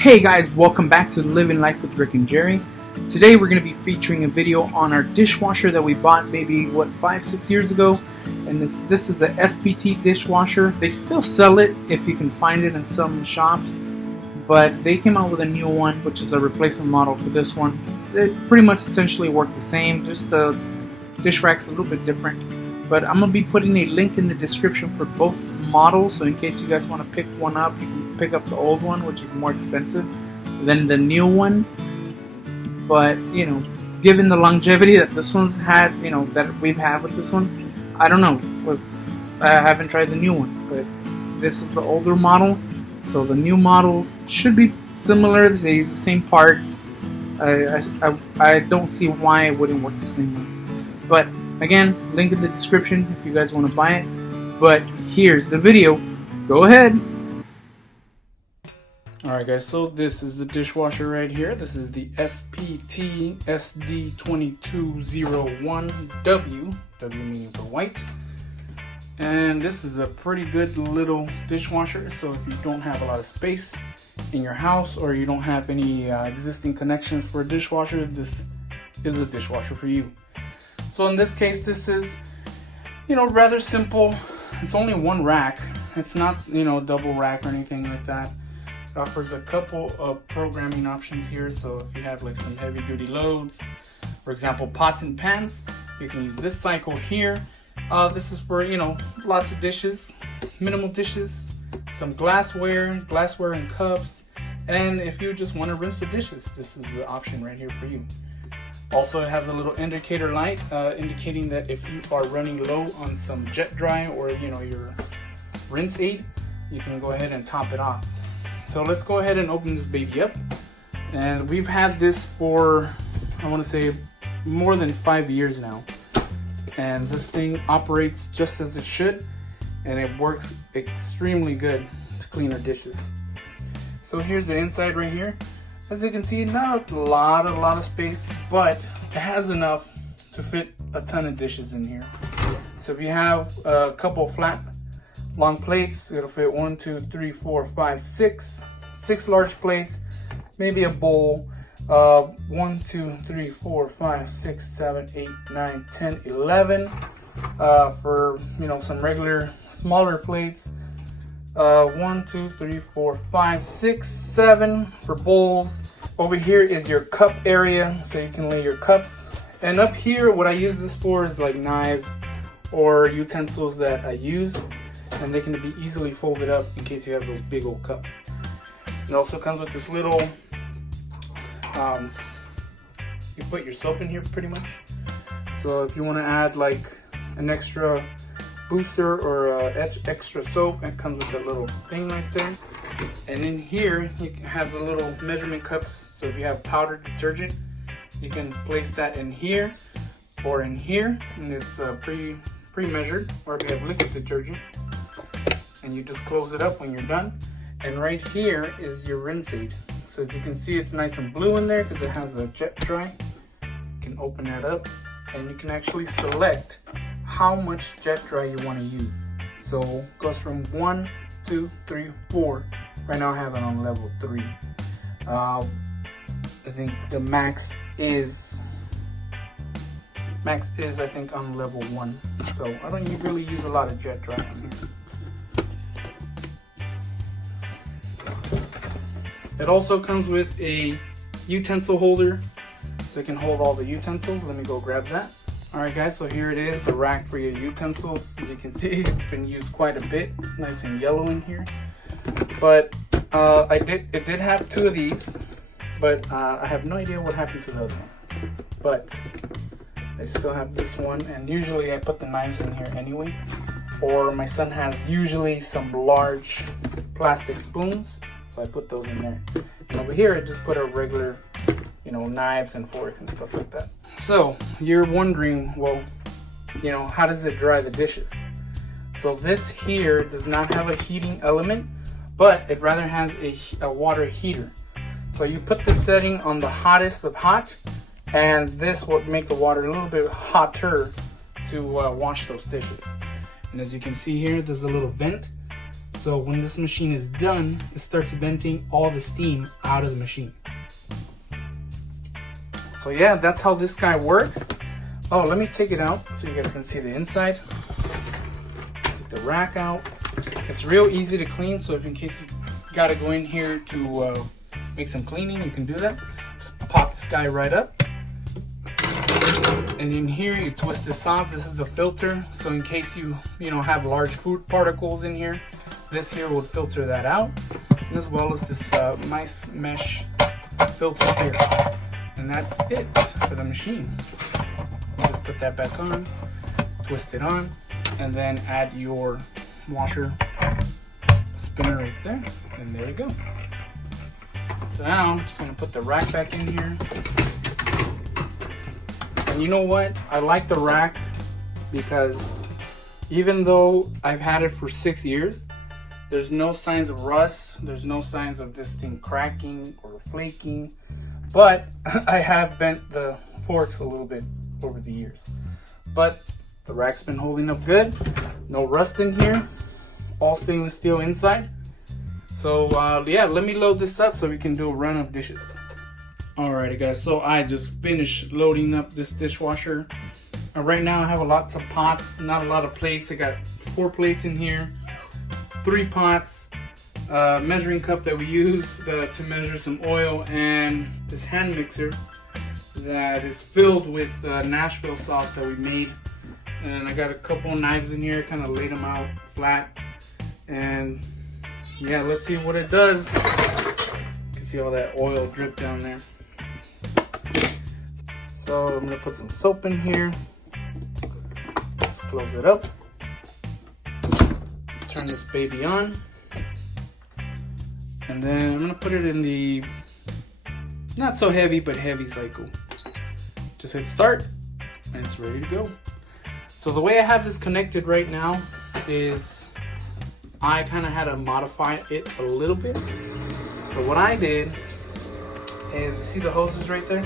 Hey guys, welcome back to Living Life with Rick and Jerry. Today we're going to be featuring a video on our dishwasher that we bought maybe 5-6 years ago, and this is a SPT dishwasher. They still sell it if you can find it in some shops, but they came out with a new one which is a replacement model for this one. They pretty much essentially work the same, just the dish rack's a little bit different. But I'm going to be putting a link in the description for both models, so in case you guys want to pick one up, you can pick up the old one, which is more expensive than the new one. But, you know, given the longevity that this one's had, you know, that we've had with this one, I don't know. I haven't tried the new one, but this is the older model. So the new model should be similar. They use the same parts. I don't see why it wouldn't work the same way. But again, link in the description if you guys want to buy it. But here's the video. Go ahead. Alright guys, so this is the dishwasher right here. This is the SPT SD-2201W. W meaning for white. And this is a pretty good little dishwasher. So if you don't have a lot of space in your house, or you don't have any existing connections for a dishwasher, this is a dishwasher for you. So in this case, this is, you know, rather simple. It's only one rack. It's not, you know, a double rack or anything like that. It offers a couple of programming options here. So if you have like some heavy duty loads, for example, pots and pans, you can use this cycle here. This is for, you know, lots of dishes, minimal dishes, some glassware and cups. And if you just want to rinse the dishes, this is the option right here for you. Also, it has a little indicator light indicating that if you are running low on some jet dry or, you know, your rinse aid, you can go ahead and top it off. So let's go ahead and open this baby up. And we've had this for, I want to say, more than 5 years now. And this thing operates just as it should, and it works extremely good to clean our dishes. So here's the inside right here. As you can see, not a lot of space, but it has enough to fit a ton of dishes in here. So if you have a couple flat, long plates, it'll fit 1, 2, 3, 4, 5, 6 large plates, maybe a bowl. 1, 2, 3, 4, 5, 6, 7, 8, 9, 10, 11 for, you know, some regular smaller plates. 1, 2, 3, 4, 5, 6, 7 for bowls. Over here is your cup area, so you can lay your cups. And up here, what I use this for is like knives or utensils that I use, and they can be easily folded up in case you have those big old cups. It also comes with this little, you put your soap in here pretty much. So if you want to add like an extra booster or extra soap, it comes with a little thing right there. And in here it has a little measurement cups, so if you have powdered detergent, you can place that in here or in here, and it's pre-measured. Or if you have liquid detergent, and you just close it up when you're done. And right here is your rinse aid. So as you can see, it's nice and blue in there because it has a jet dry. You can open that up, and you can actually select how much jet dry you want to use. So it goes from 1, 2, 3, 4. Right now I have it on level 3. I think the max is I think on level 1. So I don't really use a lot of jet dry. It also comes with a utensil holder, so it can hold all the utensils. Let me go grab that. Alright guys, so here it is, the rack for your utensils. As you can see, it's been used quite a bit. It's nice and yellow in here. But it did have 2 of these, but I have no idea what happened to the other one. But I still have this one, and usually I put the knives in here anyway. Or my son has usually some large plastic spoons, so I put those in there. And over here I just put a regular, you know, knives and forks and stuff like that. So you're wondering, well, you know, how does it dry the dishes? So this here does not have a heating element, but it rather has a water heater. So you put the setting on the hottest of hot, and this will make the water a little bit hotter to wash those dishes. And as you can see here, there's a little vent. So when this machine is done, it starts venting all the steam out of the machine. So yeah, that's how this guy works. Oh, let me take it out so you guys can see the inside. Take the rack out. It's real easy to clean, so if in case you gotta go in here to make some cleaning, you can do that. Just pop this guy right up. And in here, you twist this off. This is a filter, so in case you have large food particles in here, this here will filter that out, as well as this nice mesh filter here. And that's it for the machine. Just put that back on, twist it on, and then add your washer spinner right there, and there you go. So now I'm just gonna put the rack back in here. And you know what? I like the rack because even though I've had it for 6 years, there's no signs of rust, there's no signs of this thing cracking or flaking, but I have bent the forks a little bit over the years. But the rack's been holding up good, no rust in here, all stainless steel inside. So yeah, let me load this up so we can do a run of dishes. Alrighty guys, so I just finished loading up this dishwasher. Right now I have lots of pots, not a lot of plates. I got 4 plates in here, 3 pots, measuring cup that we use to measure some oil, and this hand mixer that is filled with Nashville sauce that we made. And I got a couple knives in here, kind of laid them out flat. And yeah, let's see what it does. You can see all that oil drip down there. So I'm gonna put some soap in here, close it up, turn this baby on, and then I'm gonna put it in the not so heavy but heavy cycle. Just hit start and it's ready to go. So the way I have this connected right now is I kind of had to modify it a little bit. So what I did is, you see the hoses right there?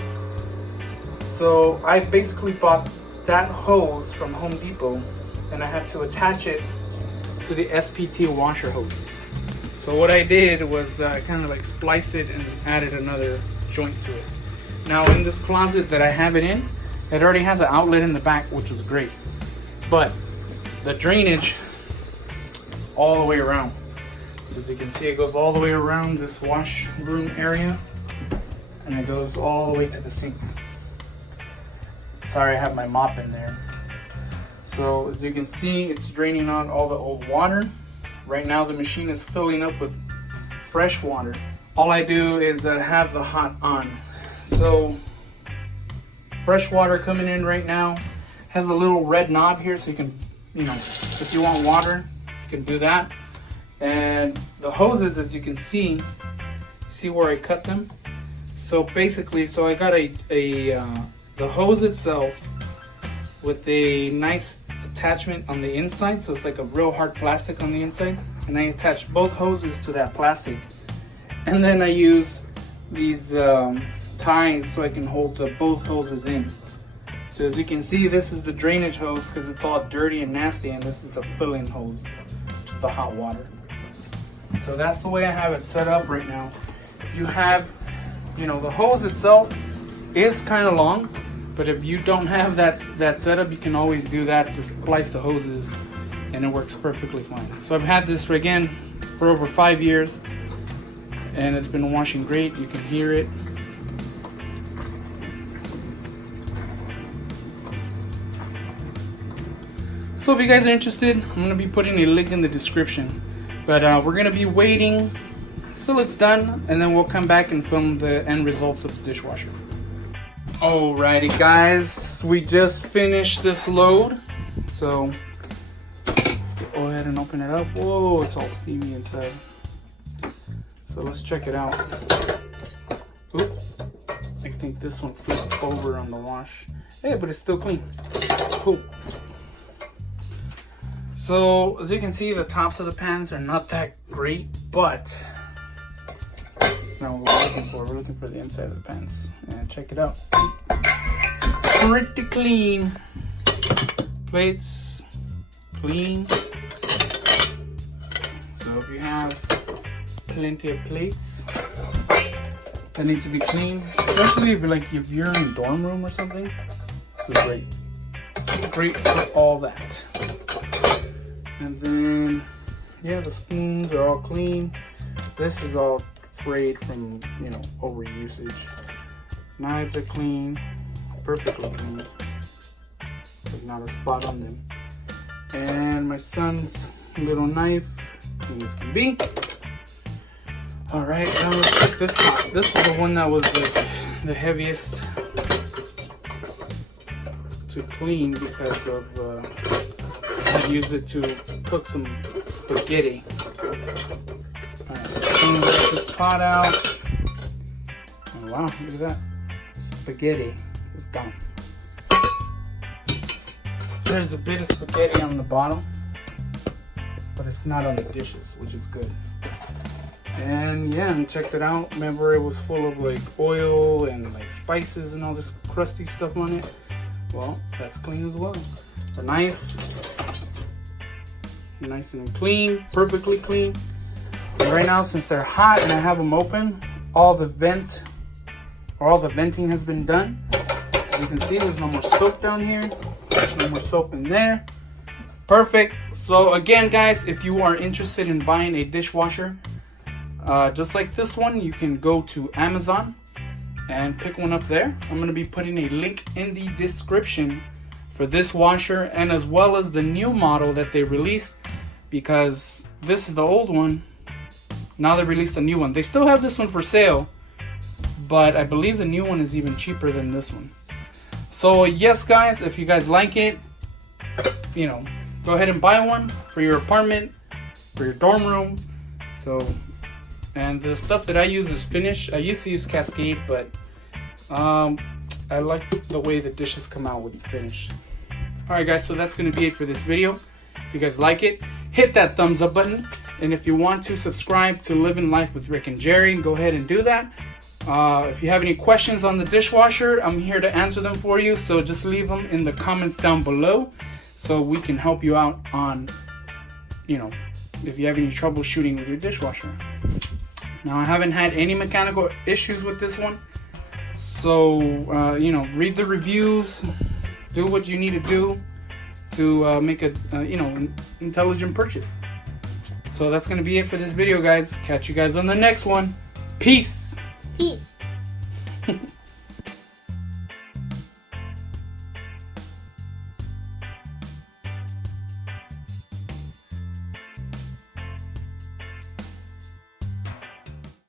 So I basically bought that hose from Home Depot and I had to attach it to the SPT washer hose. So what I did was kind of like spliced it and added another joint to it. Now in this closet that I have it in, it already has an outlet in the back, which is great. But the drainage is all the way around. So as you can see, it goes all the way around this washroom area and it goes all the way to the sink. Sorry, I have my mop in there. So as you can see, it's draining out all the old water. Right now the machine is filling up with fresh water. All I do is have the hot on. So fresh water coming in right now. Has a little red knob here, so you can, if you want water, you can do that. And the hoses, as you can see where I cut them? So basically, I got the hose itself with a nice attachment on the inside, so it's like a real hard plastic on the inside, and I attach both hoses to that plastic, and then I use these ties so I can hold both hoses in. So as you can see, this is the drainage hose because it's all dirty and nasty, and this is the filling hose, which is the hot water. So that's the way I have it set up right now. If you have, the hose itself is kind of long, but if you don't have that setup, you can always do that. Just splice the hoses and it works perfectly fine. So I've had this again for over 5 years and it's been washing great. You can hear it. So if you guys are interested, I'm gonna be putting a link in the description. But we're gonna be waiting till it's done, and then we'll come back and film the end results of the dishwasher. Alrighty guys, we just finished this load. So let's go ahead and open it up. Whoa, it's all steamy inside. So let's check it out. Oops, I think this one flipped over on the wash. Hey, but it's still clean. Cool. So as you can see, the tops of the pans are not that great, but it's not what we're looking for. We're looking for the inside of the pans. And check it out. Pretty clean. Plates, clean. So So if you have plenty of plates that need to be cleaned, especially if you're in a dorm room or something, this is great. Great for all that. And then, yeah, the spoons are all clean. This is all frayed from, you know, overusage. Knives are clean, perfectly clean. There's not a spot on them. And my son's little knife, clean as can be. All right, now let's check this pot. This is the one that was the heaviest to clean because of I used it to cook some spaghetti. All right, clean this pot out. Oh, wow, look at that. Spaghetti is done. There's a bit of spaghetti on the bottom, but it's not on the dishes, which is good. And yeah, and checked it out. Remember, it was full of like oil and like spices and all this crusty stuff on it. Well, that's clean as well. The knife, nice and clean, perfectly clean. And right now, since they're hot and I have them open, all the venting has been done. As you can see, there's no more soap down here. No more soap in there. Perfect. So again, guys, if you are interested in buying a dishwasher just like this one, you can go to Amazon and pick one up there. I'm going to be putting a link in the description for this washer, and as well as the new model that they released, because this is the old one. Now they released a new one. They still have this one for sale, but I believe the new one is even cheaper than this one. So yes, guys, if you guys like it, you know, go ahead and buy one for your apartment, for your dorm room. So, and the stuff that I use is Finish. I used to use Cascade, but I like the way the dishes come out with Finish. Alright guys, so that's going to be it for this video. If you guys like it, hit that thumbs up button. And if you want to subscribe to Living Life with Rick and Jerry, go ahead and do that. If you have any questions on the dishwasher, I'm here to answer them for you. So just leave them in the comments down below so we can help you out on, you know, if you have any troubleshooting with your dishwasher. Now, I haven't had any mechanical issues with this one. So, you know, read the reviews, do what you need to do to make a, you know, an intelligent purchase. So that's going to be it for this video, guys. Catch you guys on the next one. Peace. Peace.